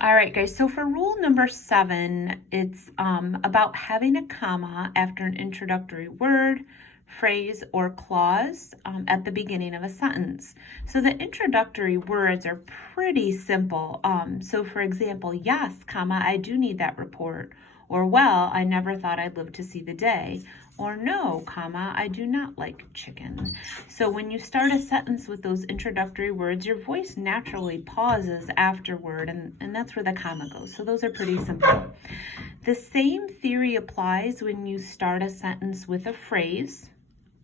All right, guys, so for rule number 7, it's about having a comma after an introductory word, phrase, or clause at the beginning of a sentence. So the introductory words are pretty simple. So for example, yes, comma, I do need that report. Or, well, I never thought I'd live to see the day. Or, no, comma, I do not like chicken. So when you start a sentence with those introductory words, your voice naturally pauses afterward, and that's where the comma goes. So those are pretty simple. The same theory applies when you start a sentence with a phrase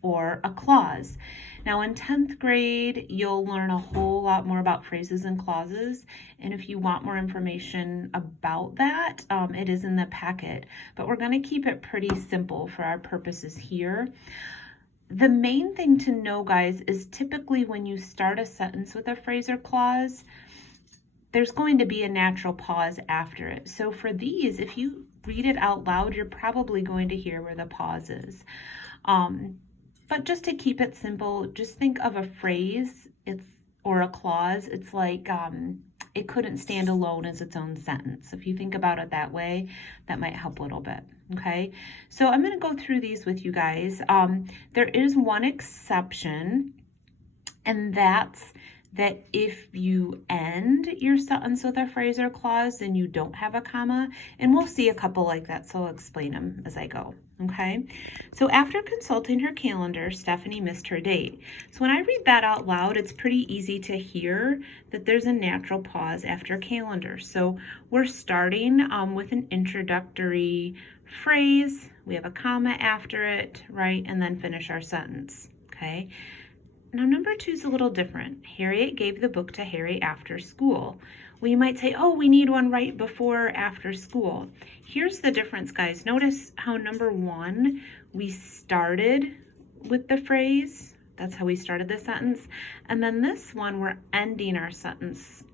or a clause. Now in 10th grade, you'll learn a whole lot more about phrases and clauses. And if you want more information about that, it is in the packet. But we're going to keep it pretty simple for our purposes here. The main thing to know, guys, is typically when you start a sentence with a phrase or clause, there's going to be a natural pause after it. So for these, if you read it out loud, you're probably going to hear where the pause is. But just to keep it simple, just think of a phrase or a clause. It's like it couldn't stand alone as its own sentence. If you think about it that way, that might help a little bit. Okay, so I'm going to go through these with you guys. There is one exception, and that's that if you end your sentence with a phrase or clause, then you don't have a comma, and we'll see a couple like that, so I'll explain them as I go, okay? So after consulting her calendar, Stephanie missed her date. So when I read that out loud, it's pretty easy to hear that there's a natural pause after calendar. So we're starting with an introductory phrase, we have a comma after it, right, and then finish our sentence, okay? Now, number 2 is a little different. Harriet gave the book to Harry after school. Well, you might say, oh, we need one right before or after school. Here's the difference, guys. Notice how number 1, we started with the phrase. That's how we started the sentence. And then this one, we're ending our sentence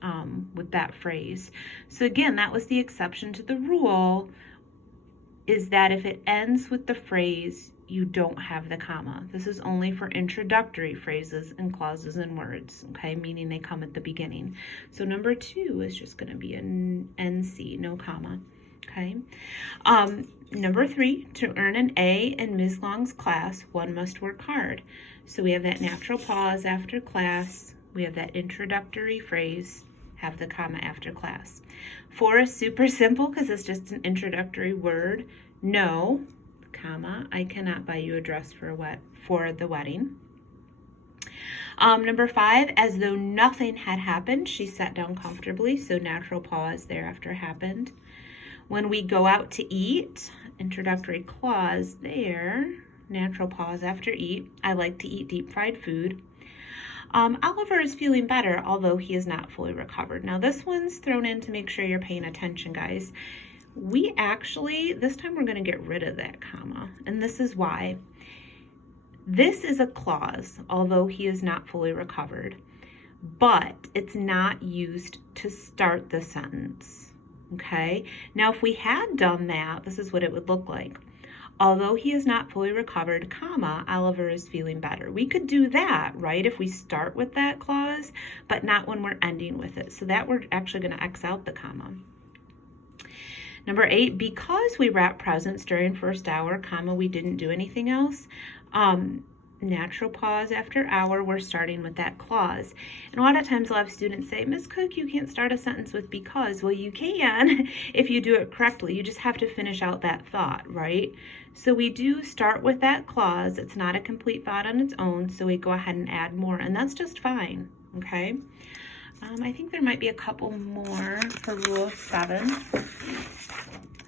with that phrase. So again, that was the exception to the rule, is that if it ends with the phrase, you don't have the comma. This is only for introductory phrases and clauses and words, okay, meaning they come at the beginning. So number 2 is just going to be an NC, no comma, okay. Number 3, to earn an A in Ms. Long's class, one must work hard. So we have that natural pause after class, we have that introductory phrase, have the comma after class. 4 is super simple because it's just an introductory word. No, comma, I cannot buy you a dress for the wedding. Number 5, as though nothing had happened, she sat down comfortably, so natural pause there after happened. When we go out to eat, introductory clause there, natural pause after eat. I like to eat deep fried food. Oliver is feeling better, although he is not fully recovered. Now this one's thrown in to make sure you're paying attention, guys. We actually, this time we're going to get rid of that comma, and this is why. This is a clause, although he is not fully recovered, but it's not used to start the sentence, okay? Now, if we had done that, this is what it would look like. Although he is not fully recovered, comma, Oliver is feeling better. We could do that, right, if we start with that clause, but not when we're ending with it. So that we're actually going to X out the comma. Number 8, because we wrapped presents during first hour, comma, we didn't do anything else. Natural pause after hour, we're starting with that clause. And a lot of times I'll have students say, Ms. Cook, you can't start a sentence with because. Well, you can if you do it correctly. You just have to finish out that thought, right? So we do start with that clause. It's not a complete thought on its own, so we go ahead and add more, and that's just fine, okay? I think there might be a couple more for Rule 7.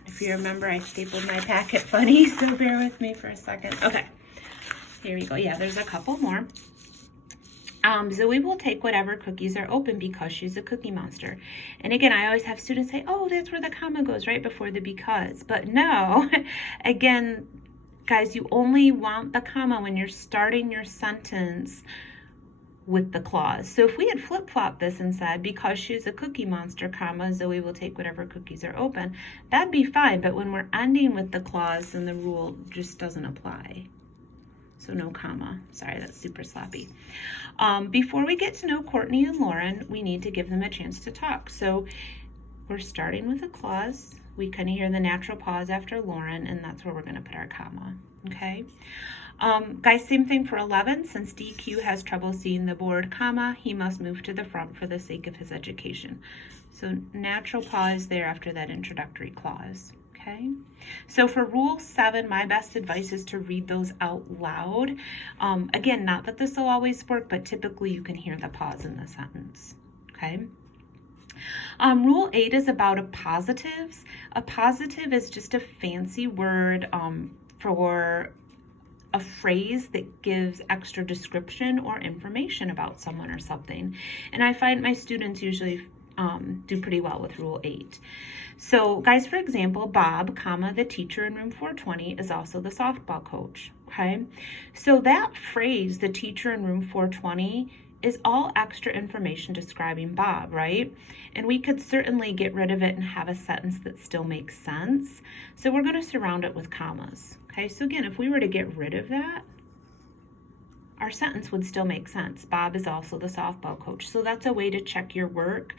If you remember, I stapled my packet funny, so bear with me for a second. Okay, here we go. Yeah, there's a couple more. Zoe will take whatever cookies are open because she's a cookie monster. And again, I always have students say, oh, that's where the comma goes, right before the because. But no, again, guys, you only want the comma when you're starting your sentence with the clause. So if we had flip-flopped this and said, because she's a cookie monster, comma, Zoe will take whatever cookies are open, that'd be fine. But when we're ending with the clause, then the rule just doesn't apply. So no comma. Sorry, that's super sloppy. Before we get to know Courtney and Lauren, we need to give them a chance to talk. So we're starting with a clause. We kind of hear the natural pause after Lauren, and that's where we're going to put our comma, okay? Guys, same thing for 11. Since DQ has trouble seeing the board, comma, he must move to the front for the sake of his education. So natural pause there after that introductory clause, okay? So for Rule 7, my best advice is to read those out loud. Again, not that this will always work, but typically you can hear the pause in the sentence, okay? Rule 8 is about appositives. Appositive is just a fancy word for a phrase that gives extra description or information about someone or something. And I find my students usually do pretty well with Rule 8. So guys, for example, Bob, comma, the teacher in room 420 is also the softball coach, okay? So that phrase, the teacher in room 420, is all extra information describing Bob, right? And we could certainly get rid of it and have a sentence that still makes sense. So we're going to surround it with commas, okay? So again, if we were to get rid of that, our sentence would still make sense. Bob is also the softball coach. So that's a way to check your work,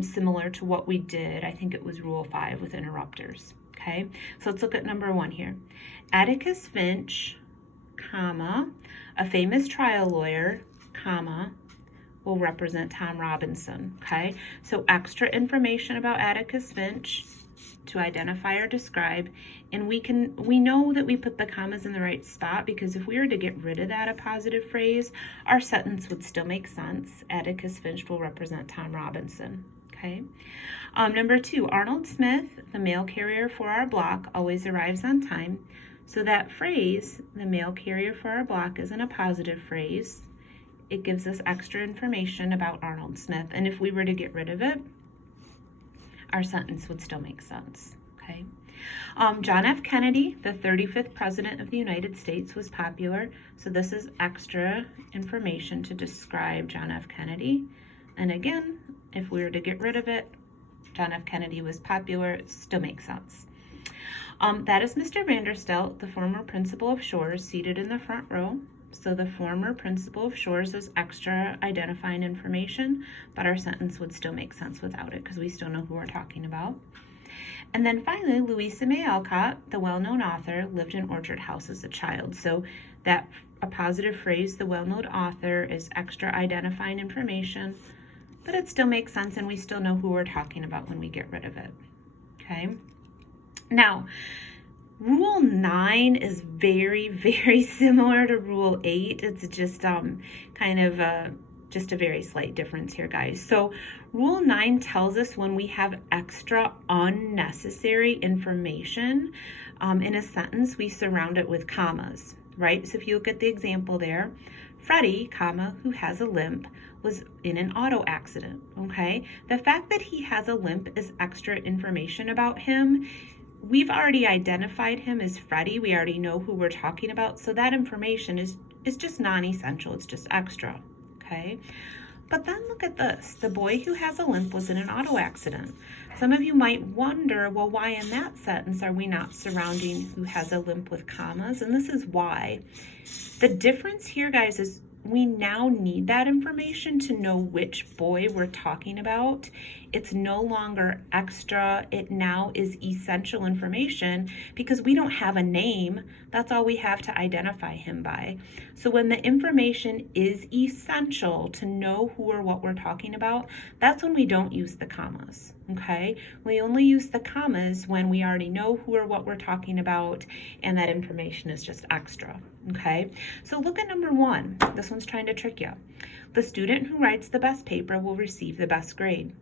similar to what we did. I think it was Rule 5 with interrupters, okay? So let's look at number 1 here. Atticus Finch, comma, a famous trial lawyer, comma, will represent Tom Robinson, okay? So extra information about Atticus Finch to identify or describe, and we know that we put the commas in the right spot, because if we were to get rid of that appositive phrase, our sentence would still make sense. Atticus Finch will represent Tom Robinson, okay? Number 2, Arnold Smith, the mail carrier for our block, always arrives on time. So that phrase, the mail carrier for our block, is an appositive phrase. It gives us extra information about Arnold Smith, and if we were to get rid of it, our sentence would still make sense, okay? John F. Kennedy, the 35th President of the United States, was popular, so this is extra information to describe John F. Kennedy. And again, if we were to get rid of it, John F. Kennedy was popular, it still makes sense. That is Mr. Vanderstelt, the former principal of Shores, seated in the front row. So the former principal of Shores is extra identifying information, but our sentence would still make sense without it, because we still know who we're talking about. And then finally, Louisa May Alcott, the well-known author, lived in Orchard House as a child. So that appositive phrase, the well-known author, is extra identifying information, but it still makes sense, and we still know who we're talking about when we get rid of it, okay? Now, Rule 9 is very, very similar to Rule 8. It's just kind of just a very slight difference here, guys. So Rule 9 tells us when we have extra unnecessary information in a sentence, we surround it with commas, right? So if you look at the example there, Freddie, comma, who has a limp, was in an auto accident, okay? The fact that he has a limp is extra information about him. We've already identified him as Freddie. We already know who we're talking about. So that information is just non-essential. It's just extra, okay? But then look at this. The boy who has a limp was in an auto accident. Some of you might wonder, well, why in that sentence are we not surrounding who has a limp with commas? And this is why. The difference here, guys, is we now need that information to know which boy we're talking about. It's no longer extra. It now is essential information because we don't have a name. That's all we have to identify him by. So when the information is essential to know who or what we're talking about, that's when we don't use the commas, okay? We only use the commas when we already know who or what we're talking about and that information is just extra, okay? So look at number 1. This one's trying to trick you. The student who writes the best paper will receive the best grade.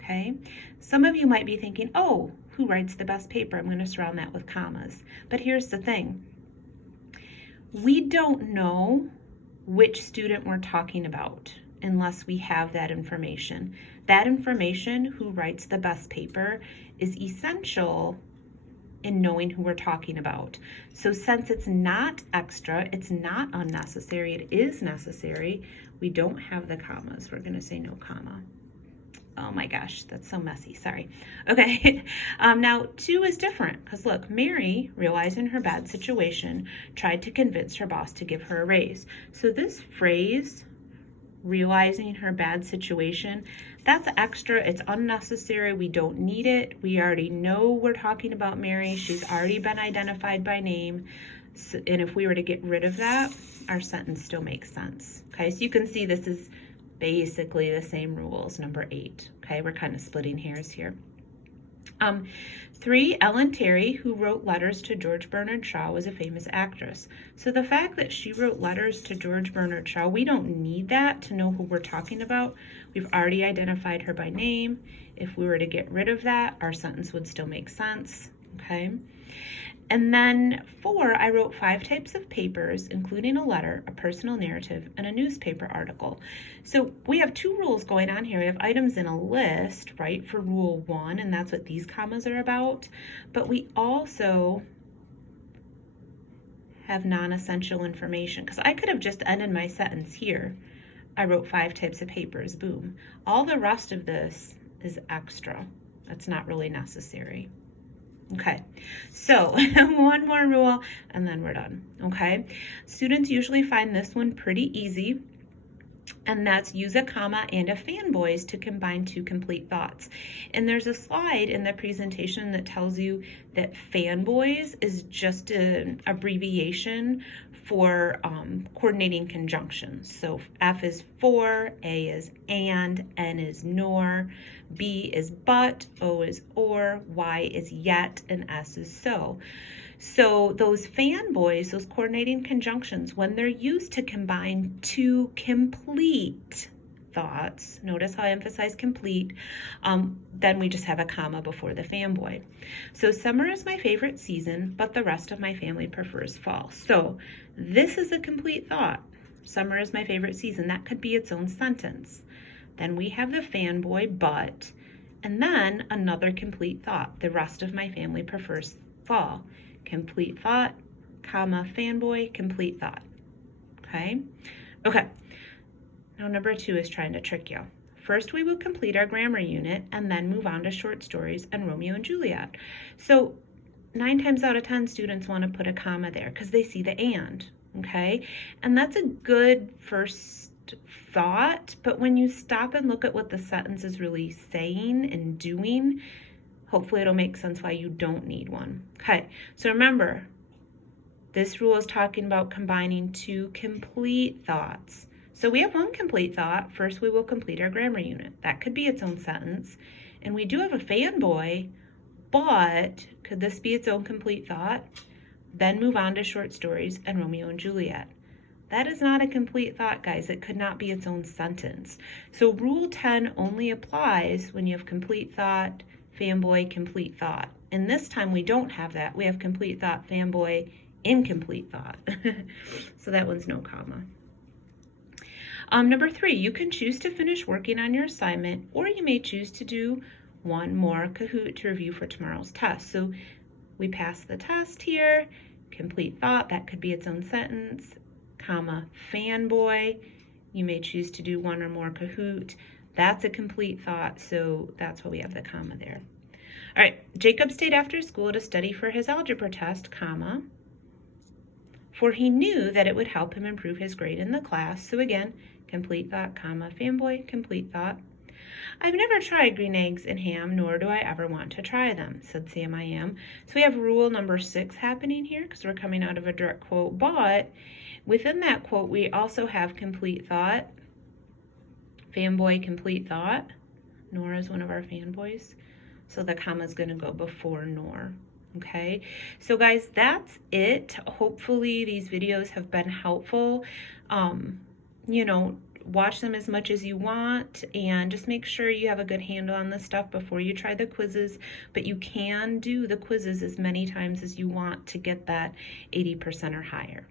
Okay, some of you might be thinking, oh, who writes the best paper? I'm going to surround that with commas. But here's the thing. We don't know which student we're talking about unless we have that information. That information, who writes the best paper, is essential in knowing who we're talking about. So since it's not extra, it's not unnecessary, it is necessary, we don't have the commas. We're going to say no comma. Oh my gosh, that's so messy, sorry. Okay, now 2 is different because look, Mary, realizing her bad situation, tried to convince her boss to give her a raise. So this phrase, realizing her bad situation, that's extra. It's unnecessary. We don't need it. We already know we're talking about Mary. She's already been identified by name. So, and if we were to get rid of that, our sentence still makes sense. Okay, so you can see this is basically the same rule as number 8. Okay, we're kind of splitting hairs here. 3, Ellen Terry, who wrote letters to George Bernard Shaw, was a famous actress. So the fact that she wrote letters to George Bernard Shaw, we don't need that to know who we're talking about. We've already identified her by name. If we were to get rid of that, our sentence would still make sense, okay? And then 4, I wrote 5 types of papers, including a letter, a personal narrative, and a newspaper article. So we have 2 rules going on here. We have items in a list, right, for rule 1, and that's what these commas are about. But we also have non-essential information, because I could have just ended my sentence here. I wrote 5 types of papers, boom. All the rest of this is extra. That's not really necessary. Okay, so one more rule and then we're done, okay? Students usually find this one pretty easy, and that's use a comma and a fanboys to combine 2 complete thoughts. And there's a slide in the presentation that tells you that fanboys is just an abbreviation for coordinating conjunctions. So F is for, A is and, N is nor, B is but, O is or, Y is yet, and S is so. So those fanboys, those coordinating conjunctions, when they're used to combine 2 complete thoughts, notice how I emphasize complete, then we just have a comma before the fanboy. So summer is my favorite season, but the rest of my family prefers fall. So this is a complete thought. Summer is my favorite season. That could be its own sentence. Then we have the fanboy, but, and then another complete thought. The rest of my family prefers fall. Complete thought, comma, fanboy, complete thought. Okay? Okay. Now number 2 is trying to trick you. First, we will complete our grammar unit and then move on to short stories and Romeo and Juliet. So 9 times out of 10, students want to put a comma there because they see the and, okay? And that's a good first thought, but when you stop and look at what the sentence is really saying and doing, hopefully it'll make sense why you don't need one. Okay, so remember, this rule is talking about combining 2 complete thoughts. So we have 1 complete thought. First, we will complete our grammar unit. That could be its own sentence. And we do have a fanboy, but could this be its own complete thought? Then move on to short stories and Romeo and Juliet. That is not a complete thought, guys. It could not be its own sentence. So Rule 10 only applies when you have complete thought, fanboy, complete thought. And this time we don't have that. We have complete thought, fanboy, incomplete thought. So that one's no comma. Number 3, you can choose to finish working on your assignment, or you may choose to do one more Kahoot to review for tomorrow's test. So we pass the test here, complete thought, that could be its own sentence, comma, fanboy. You may choose to do one or more Kahoot. That's a complete thought, so that's why we have the comma there. All right, Jacob stayed after school to study for his algebra test, comma, for he knew that it would help him improve his grade in the class. So again, complete thought, comma, fanboy, complete thought. I've never tried green eggs and ham, nor do I ever want to try them, said Sam I am. So we have rule number 6 happening here because we're coming out of a direct quote, but within that quote, we also have complete thought, fanboy, complete thought. Nor is one of our fanboys. So the comma is going to go before nor. Okay, so guys, that's it. Hopefully these videos have been helpful. You know, watch them as much as you want and just make sure you have a good handle on this stuff before you try the quizzes, but you can do the quizzes as many times as you want to get that 80% or higher.